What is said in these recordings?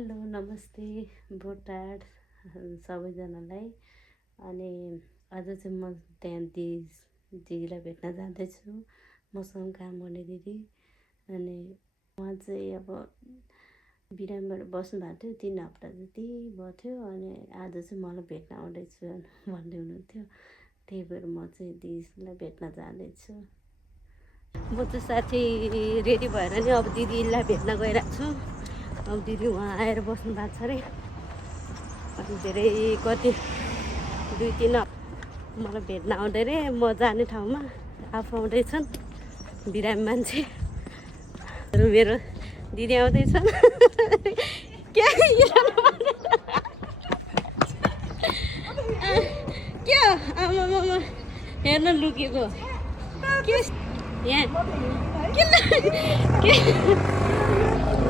Hello नमस्ते भोटाड सबैजनालाई। अनि आज चाहिँ म त्यहाँ दिदीलाई भेट्न जाँदैछु। मसँग काम गर्ने दिदी। अनि उहाँ चाहिँ अब बिरामीबाट बस्नु भएको थियो, 3 हप्ता जति भयो थियो। अनि आज चाहिँ मलाई भेट्न आउँदैछु भन्दै हुनुहुन्थ्यो। त्यही भएर म चाहिँ दिदीलाई भेट्न जाँदैछु। म चाहिँ साथी रेडी भएर नि अब दिदीलाई भेट्न गइरहेको छु। अब दिदी उहाँ आएर बस्नु भएको छ अरे। अनि धेरै कति 2-3 मलाई भेट्न आउँदै रे। म जाने ठाउँमा आफू आउँदैछन् बिरामी मान्छे। मेरो दिदी आउँदैछन्। के आमा हेर्न लुकेको के यहाँ के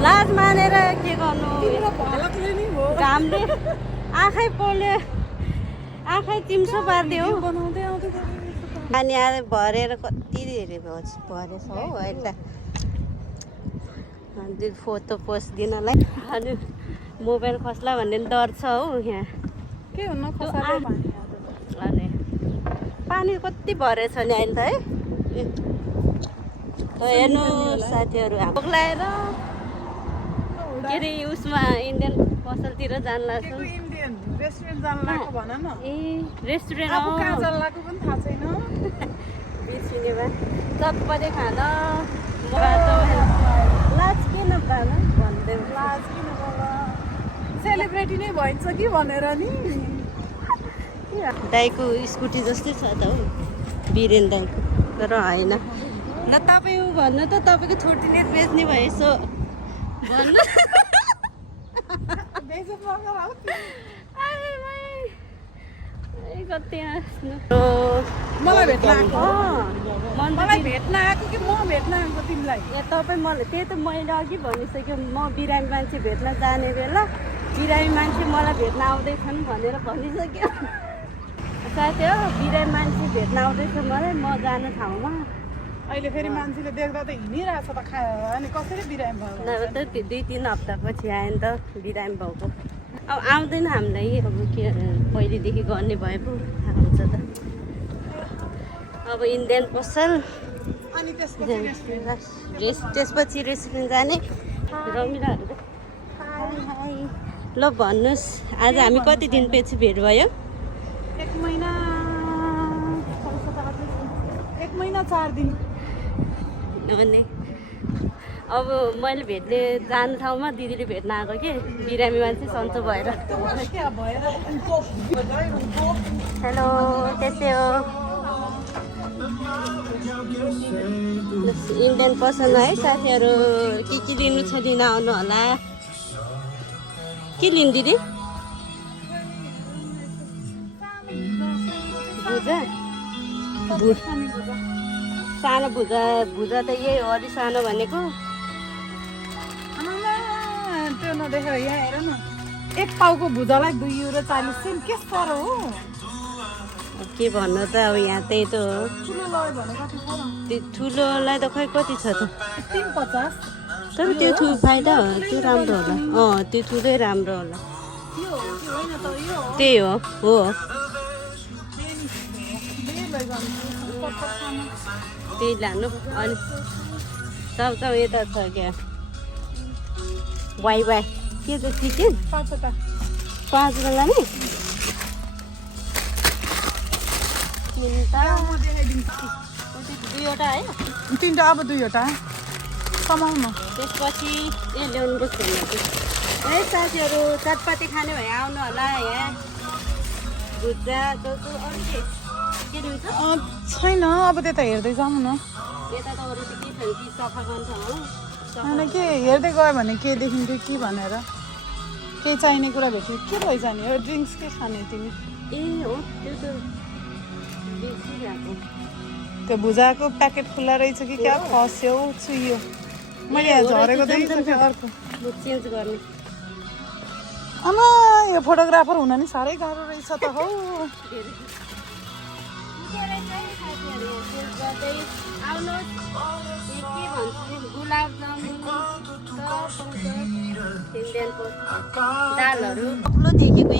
लाज मानेर के गर्नु। घामले आँखै पोल्यो, आँखै चिम्सो पारिदियो। पानी आएर भरेर कति धेरै भरेछ हौ अहिले त। फोटो पोस्ट दिनलाई अनि मोबाइल खस्ला भन्ने डर छ हौ यहाँ। के हुन खसाले अनि पानी कति भरेछ नि अहिले त है। हेर्नु साथीहरू भोक लागेर के अरे उसमा इन्डियन पसलतिर जान लाग्छ। इन्डियन रेस्टुरेन्ट जान लाग्यो भन न। ए रेस्टुरेन्ट अब कहाँ जान लाग्यो पनि थाहा छैन। बिर्सिनेमा चटपटे खान लाज किन पार्नु भन्दै लाज किन होला, सेलिब्रेटी नै भइन्छ कि भनेर नि। दाइको स्कुटी जस्तै छ त हौ बिरेन दाइको, तर होइन। ल तपाईँ भन्नु त, तपाईँको छोटी नेट बेच्ने भए यसो भन्नु। कति हाँस्नु। मलाई भेट्न आएको मलाई भेट्न आएको कि म भेट्न आएको तिमीलाई? तपाईँ मलाई त्यही त मैले अघि भनिसक्यो। म बिरामी मान्छे भेट्न जाने बेला बिरामी मान्छे मलाई भेट्न आउँदैछन् भनेर भनिसक्यो। साथी हो बिरामी मान्छे भेट्न आउँदैछ मलाई, म जाने ठाउँमा। अहिले फेरि मान्छेले देख्दा त हिँडिरहेछ त अनि कसरी बिरामी भयो? नभए त 2-3 हप्तापछि आयो नि त बिरामी भएको। अब आउँदैन हामीलाई, अब के पहिलेदेखि गर्ने भए पो थाहा हुन्छ त। अब इन्डियन पसल अनि त्यसपछि रेस्टुरेन्ट जाने रमिलाहरू। हाई ल भन्नुहोस्, आज हामी कति दिनपछि भेट भयो? 1 महिना 4 दिन। अनि अब मैले भेट्ने जाने ठाउँमा दिदीले भेट्न आएको कि बिरामी मान्छे सन्चो भएर। हेलो त्यसै हो। इन्डियन पसल है साथीहरू। के लिनु छ लिन आउनु होला। के लिनु दिदी? भुजा सानो भुजा त यही हो। अलि सानो भनेको त्यो नदेखेर यहाँ हेर न, 1 पाउको भुजालाई 2 युरो 40 सेन्ट। के साह्रो हो। के भन्नु त अब यहाँ त्यही त हो। ठुलो लय भने कति छ र? त्यो ठुलोलाई त खै कति छ त। 350। तर त्यो फाइदा हो, त्यो राम्रो होला। त्यो ठुलै राम्रो होला। त्यही हो हो। त्यही लानु। अनि सब यता छ क्या वाइ के त चिकन 5 लाने 2वटा है। 3टा अब 2वटा कमाउन। त्यसपछि ल्याउनु है साथीहरू। चटपटी खाने भए आउनु होला यहाँ। भुजा अरू के लिन्छ छैन। अब त्यता हेर्दै जाउँ न। यता त अरू त के छ कि सफा गर्छ हो। होइन के हेर्दै गयो भने के देखिन्थ्यो कि भनेर। केही चाहिने कुरा भेट्यो के लैजाने हो? ड्रिङ्क्स के खाने तिमी? ए हो त्यो त बिर्सिरहेको। त्यो भुजाको प्याकेट खुल्ला रहेछ कि क्या फस्यो चुइयो। मैले यहाँ झरेको देखिसकेँ। अर्को चेन्ज गर्ने। आमा यो फोटोग्राफर हुन नि साह्रै गाह्रो रहेछ त हौ। दालहरू पत्लो देखेको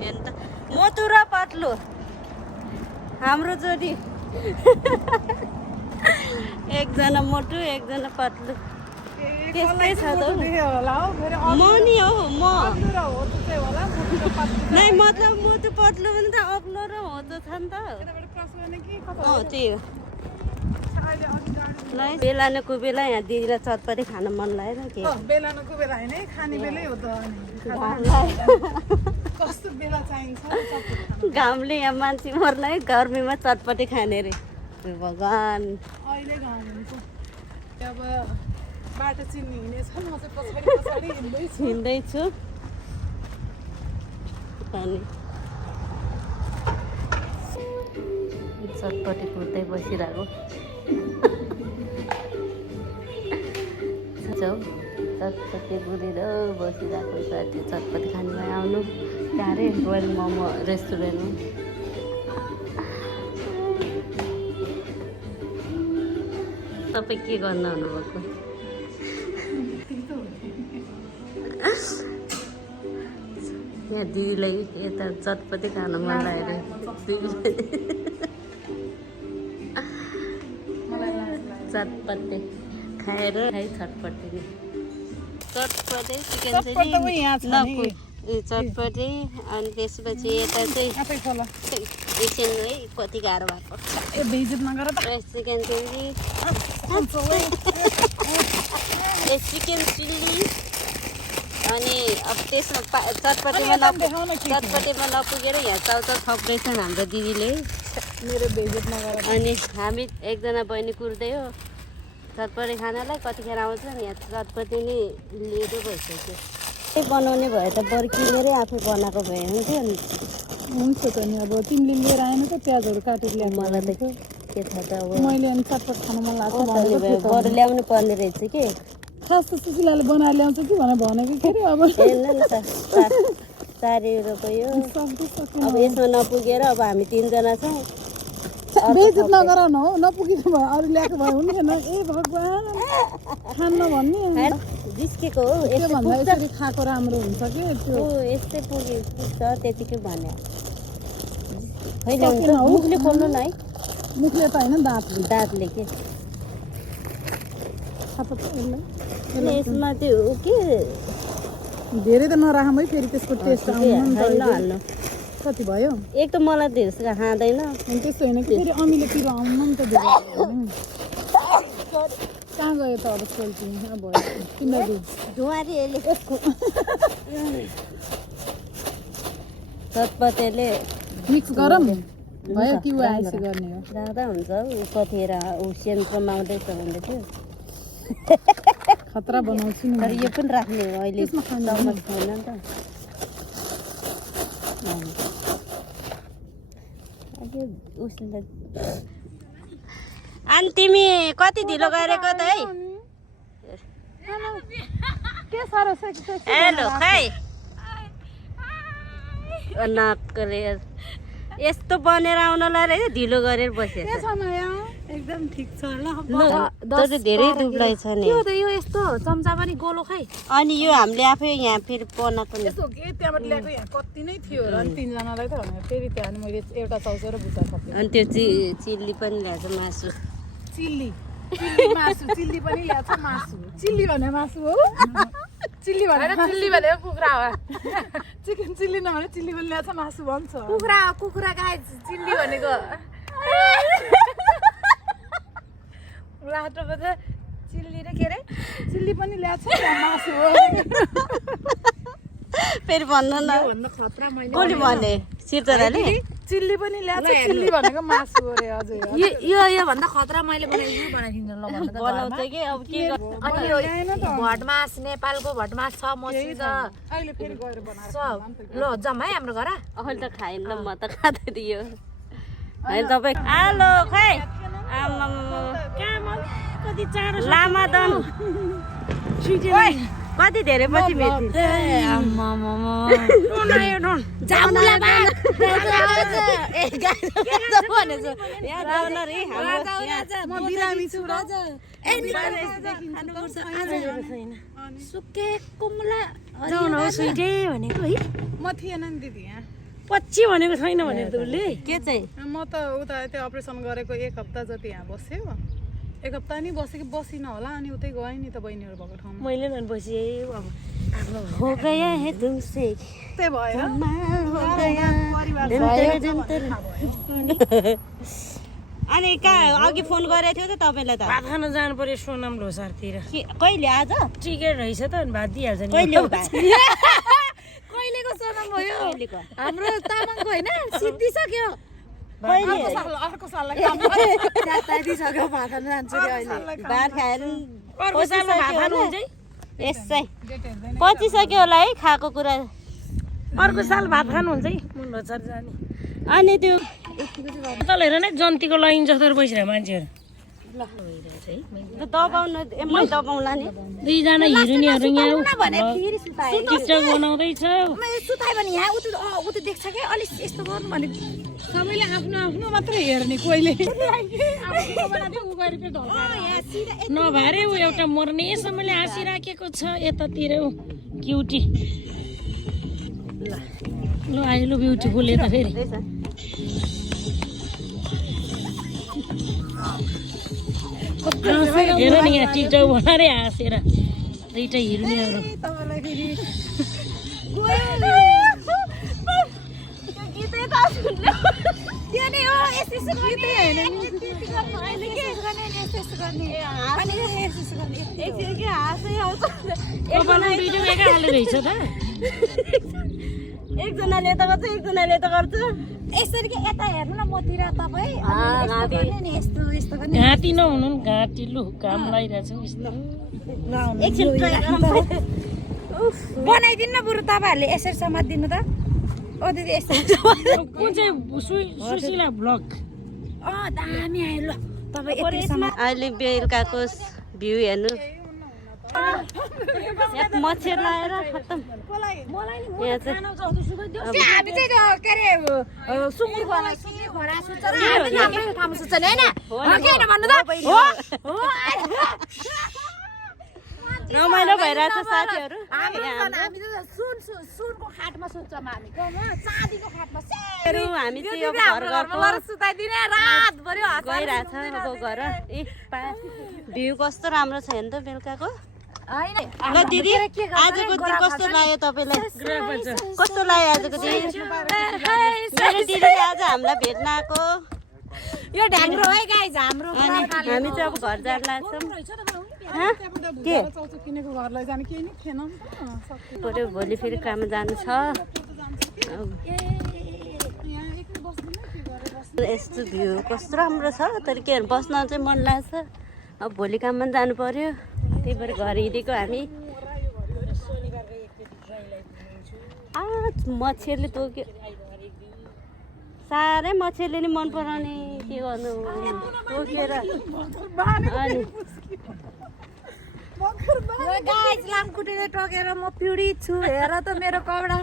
हेर्नु त मोटु र पत्लो हाम्रो जोडी एकजना मोटु एकजना पत्लो त्यस्तै छ त म नि हो म नै मतलब मोटु पत्लो पनि त अग्लो र होचो छ नि त त्यही हो बेलानको बेला यहाँ दिदीलाई चटपटी खान मन लागेन के बेलानको बेला होइन खाने बेलै हो त कस्तो बेला चाहिन्छ घामले यहाँ मान्छे मर्न गर्मीमा चटपटी खाने रे भगवान् अहिले घाम हुन्छ अब बाटो चिन्ने हुनेछ म चाहिँ पछाडि पछाडि हिँड्दैछु अनि चटपटी कुर्दै बसिरहेको चटपटी कुरेर बसिरहेको छ त्यो चटपटी खानुमा आउनु टाढै रोयल मोमो रेस्टुरेन्टमा तपाईँ के गर्न आउनुभएको यहाँ दिदीलाई यता चटपटी खान मन लाग्यो चटपटे खाएर खाइ चटपटे चटपटे चिकन चिल्ली चटपटे अनि त्यसपछि यता चाहिँ एकछिन है कति गाह्रो भएको चिकन चिल्ली चिकन चिल्ली अनि अब त्यसमा चटपटेमा नपुगेर यहाँ चाउचाउ थप्दैछन् हाम्रो दिदीले मेरो बेइज्जत नगर अनि हामी एकजना बहिनी कुर्दै हो चटपटी खानालाई कतिखेर आउँछ नि यहाँ चटपटी नै लिएको भइसक्यो त्यही बनाउने भए त बरु किनेरै आफै बनाएको भए हुन्थ्यो नि हुन्छ त नि अब तिमीले लिएर आएन त प्याजहरू काटेर ल्याएको मलाई त के थाहा त अब मैले अनि चटपट खान मन लाग्छ बरु ल्याउनु पर्ने रहेछ कि खास त सुशीलाले बनाएर ल्याउँछ कि भनेको के अरे अब हेर्नु नि त 4 युरो गयो अब यसमा नपुगेर अब हामी 3 जना छौँ बेइज्जत नगर न हो नपुगेको भए अरू ल्याएको भए हुन्थेन ए भगवान् खान्न भन्ने जिस्केको हो भन्दा यसरी खाएको राम्रो हुन्छ कि त्यो यस्तै पुग्छ त्यतिकै भने होइन मुखले खोल्नु न है मुखले त होइन दाँतले के यसमा त्यो के धेरै त नराखौँ है फेरि त्यसको टेस्ट हाल्नु कति भयो एक त मलाई धेरै खाँदैन त्यस्तो होइन कि फेरि अमिलोतिर आउनु नि त धेरै कहाँ गयो त अब सोल्टी अब तिमीहरू चटपटेले मिक्स गरौँ भयो कि ऊ आइसी गर्ने हो राख्दा हुन्छ ऊ कतिखेर ऊ सेन्ट्रोमा आउँदैछ भन्दै थियो खतरा बनाउँछु नि तर यो पनि राख्ने हो अहिले छैन नि त अनि तिमी कति ढिलो गरेको त है के साह्रो हेलो खै नक्कले यस्तो बनेर आउनलाई रहेछ ढिलो गरेर बसेछ एकदम ठिक छ ल धेरै दुब्लाई छ नि यो यस्तो चम्चा पनि गोलो खै अनि यो हामीले आफै यहाँ फेरि बनाएको नि यसो के त्यहाँबाट ल्याएको यहाँ कति नै थियो र अनि 3 जनालाई त भने फेरि त्यहाँ मैले एउटा चाउचाउ र भुटा थपेँ अनि त्यो चिल्ली पनि ल्याएको मासु चिल्ली मासु चिल्ली पनि ल्याएको मासु चिल्ली भने मासु हो चिल्ली भनेर चिल्ली भनेको कुखुरा हो चिकन चिल्ली नभने चिल्ली पनि ल्याएको मासु भन्छ कुखुरा गाई चिल्ली भनेको लाटोको त चिल्ली र के अरे चिल्ली पनि ल्याएको मासु हो फेरि भन्नु न खतरा मैले कसले भने सिर्जनाले चिल्ली पनि ल्याएको चिल्ली भनेको मासु हो रे हजुर यो भन्दा खतरा मैले बनाइदिनु ल बनाउँछ कि अब के अनि यो भटमास नेपालको भटमास छ मसी छ अहिले फेरि गएर बनाएर ल जाम है हाम्रो घर अहिले त खाएन म त खाँदै दियो होइन तपाईँ आलो खै आमा कति चाँडो लामादन कति धेरै पछि भेट्नु जामुला बा म बिरामी छु राजा सुकेको मुला जाउन हो सुइटे भनेको है म थिएन नि दिदी यहाँ पछि भनेको छैन भनेर त उसले के चाहिँ म त उता त्यो अपरेसन गरेको 1 हप्ता जति यहाँ बस्यो 1 हप्ता नि बसिन होला अनि उतै गएँ नि त बहिनीहरू भएको ठाउँमा मैले नन बसी अब आफ्नो हो गया है तुमसे त्यही भयो अनि कहाँ अघि फोन गरेको थियो त तपाईँलाई त भात खान जानु पर्यो सोनाम लोसारतिर कहिले आज टिकट रहेछ त अनि भात दिइहाल्छ नि कहिले हो भात? कहिलेको सोनाम भयो कहिलेको? हाम्रो तामाङको होइन सिद्धिसक्यो कहिले अर्को साललाई दिइसक्यो भात खान जान्छु अरे अहिले भात खाएर अर्को सालमा भात खानु हुन्छ है यसै पचिसक्यो होला है खाएको कुरा अर्को साल भात खानु हुन्छ है मुन लोसार जाने अनि त्यो तल हेर न जन्तीको लाइन जस्तो बसिरहेको मान्छेहरू दबाउन मै दबाउँला नि दुईजना हिरोइनहरू यहाँ टिकटक बनाउँदैछ सुतायो भने यहाँ उता देख्छ क्या अलिक यस्तो गर्नु भने सबैले आफ्नो आफ्नो मात्रै हेर्ने कोहीले नभए ऊ एउटा मर्नेसम्मले हाँसिराखेको छ यतातिर ऊ क्युटी ल आयो लु ब्युटिफुल यता फेरि हेर नि यहाँ टिकटक बनाएर हाँसेर दुईटा हिरोइनहरू कपालमा भिडियो एकै हाल्ने रहेछ त एकजनाले यता गर्छ एकजनाले यता गर्छ यसरी के यता हेर्नु न मतिर तपाईँ नि यस्तो यस्तो गर्ने घाँटी नहुनु नि घाँटी लु घाम लागिरहेछ एकछिन try गरौँ। बनाइदिनु न बरु तपाईँहरूले यसरी समातिदिनु त ओ दिदी यस्तो कुन चाहिँ सुशीला ब्लग दामी आयो ल तपाईँ यति अहिले बेलुकाको भ्यू हेर्नु यहाँ मच्छर लाएर खत्तम यहाँ चाहिँ हामी चाहिँ त्यो के अरे सुँगुर खोला घोडा सुत्छ र हामी हाम्रो ठाउँमा सुत्छ नि होइन के होइन भन्नु त हो रमाइलो भइरहेछ साथीहरू हामी त सुनको खाटमा सुत्छौँ हामी चाँदीको खाटमा हामी चाहिँ अब घर घरको सुताइदिने रातभरि गइरहेछ अब घर भ्यू कस्तो राम्रो छ हेर्नु त बेलुकाको ल दिदी आजको दिन कस्तो लाग्यो तपाईँलाई कस्तो लाग्यो आजको दिन मेरो दिदीले आज हामीलाई भेट्न आएको यो ढ्याङ्ग्रो है गाइज हाम्रो अनि हामी चाहिँ अब घर जान लाग्छौँ के किनेको घरलाई जाने केही नै थिएन पऱ्यो भोलि फेरि काम जानु छ यस्तो भ्यू कस्तो राम्रो छ तर के बस्न चाहिँ मन लाग्छ अब भोलि काममा जानु पर्यो त्यही भएर घर हिँडेको हामी मच्छरले तोक्यो साह्रै मच्छरले नि मन पराउने के गर्नु तोकेर अनि गाइज लामखुट्टेले टोकेर म पीडित छु हेर त मेरो कपडा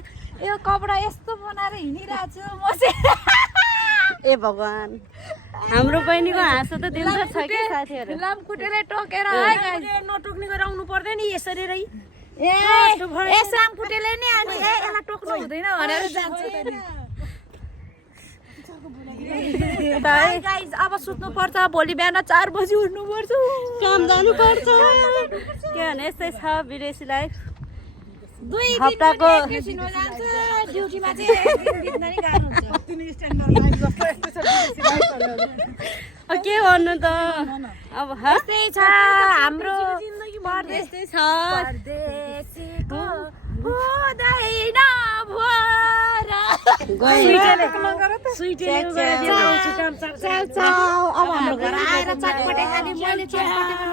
यो कपडा यस्तो बनाएर हिँडिरहेको छु म ए भगवान् हाम्रो बहिनीको हाँसो त दिन्छ छ कि साथीहरू लामखुट्टेले टोकेर है गाइज नटोक्ने गरेर आउनु पर्दैन नि यसरी रै ए लामखुट्टेले नि अनि यसलाई टोक्नु हुँदैन भनेर जान्छु गाइज अब सुत्नु पर्छ भोलि बिहान 4 बजी उठ्नु पर्छ काम जानु पर्छ के भने यस्तै छ विदेशी लाइफ 2 हप्ताको ड्युटीमा चाहिँ एक दिन बित्दा नि गाह्रो हुन्छ के गर्नु त अब त्यस्तै छ हाम्रो त्यस्तै छ परदेशीको हुँदैन भोर अब हाम्रो घर आएर चटपटे खाने मैले चटपटे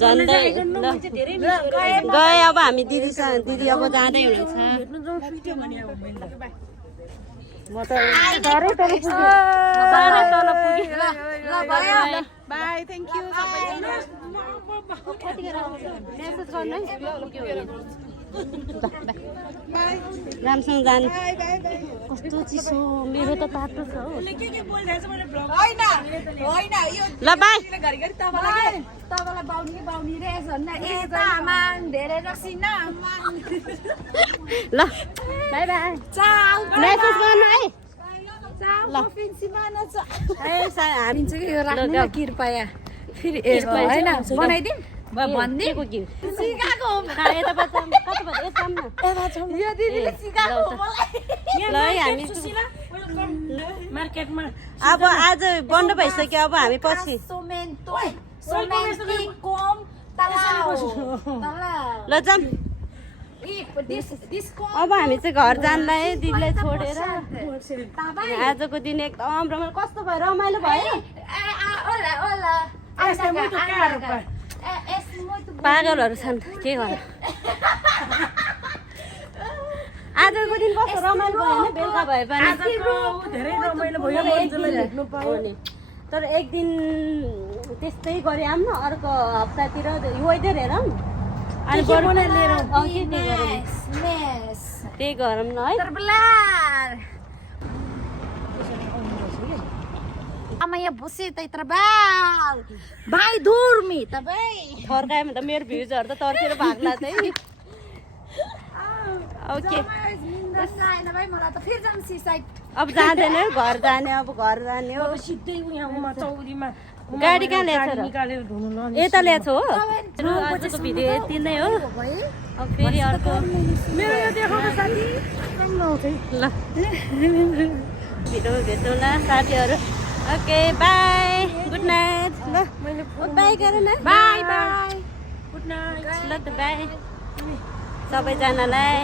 झन्डै गए अब हामी दिदी अब जाँदै हुनेछ म त साह्रै तल पुगेँ साह्रै तल पुगेँ ल भयो बाई थ्याङ्क यू सबैजना मेसेज गर्नु है राम्रोसँग जानु कस्तो चिसो मेरो त तातो छ हो होइन होइन यो ल बाई घरिघरि तपाईँलाई तपाईँलाई बाउनी रहेछ भने ए तामाङ धेरै रसिन ल बाई बाई चाउ मेसेज गर्नु है चाउ कफिन्सी माना छ ए हामी दिन्छ कि यो राख्नु न कृपया फेरि होइन बनाइदिउँ भनिदिउँ सिकाएको हो यता बच्चा कता बच्चा यता न यो दिदीले सिकाएको हो मलाई ल है हामी मार्केटमा अब आज बन्द भइसक्यो अब हामी पछि कोम तलाउ ल जाम अब हामी चाहिँ घर जानलाई दिदीलाई छोडेर आजको दिन एकदम रमाइलो कस्तो भयो रमाइलो भयो पागलहरू छन् के गर्नु आजको दिन कस्तो रमाइलो भयो होइन बेलुका भए पनि धेरै रमाइलो भयो भेट्नु पाउने तर एक दिन त्यस्तै गरे आऊँ न अर्को हप्तातिर वेदर हेरौँ अनि बरु त्यही गरौँ न है Ama ya busi tai terbang. Bye dormi tabai. थर्कायो भने त मेरो भ्युजहरू त तर्केर भाग्ला चाहिँ ओके अब जाँदैन है घर जाने अब घर जाने हो सिधै उहाँ चौरीमा गाडी कहाँ ल्याएको र निकालेर धुनु न यता ल्याएको हो आजको भिडियो यति नै हो अब फेरि अर्को मेरो यो देखाउनु साथी ल भिडियो भेटौँला साथीहरू ओके बाई गुड नाइट ल बाई गर न Bye bye. गुड नाइट ल त बाई सबैजनालाई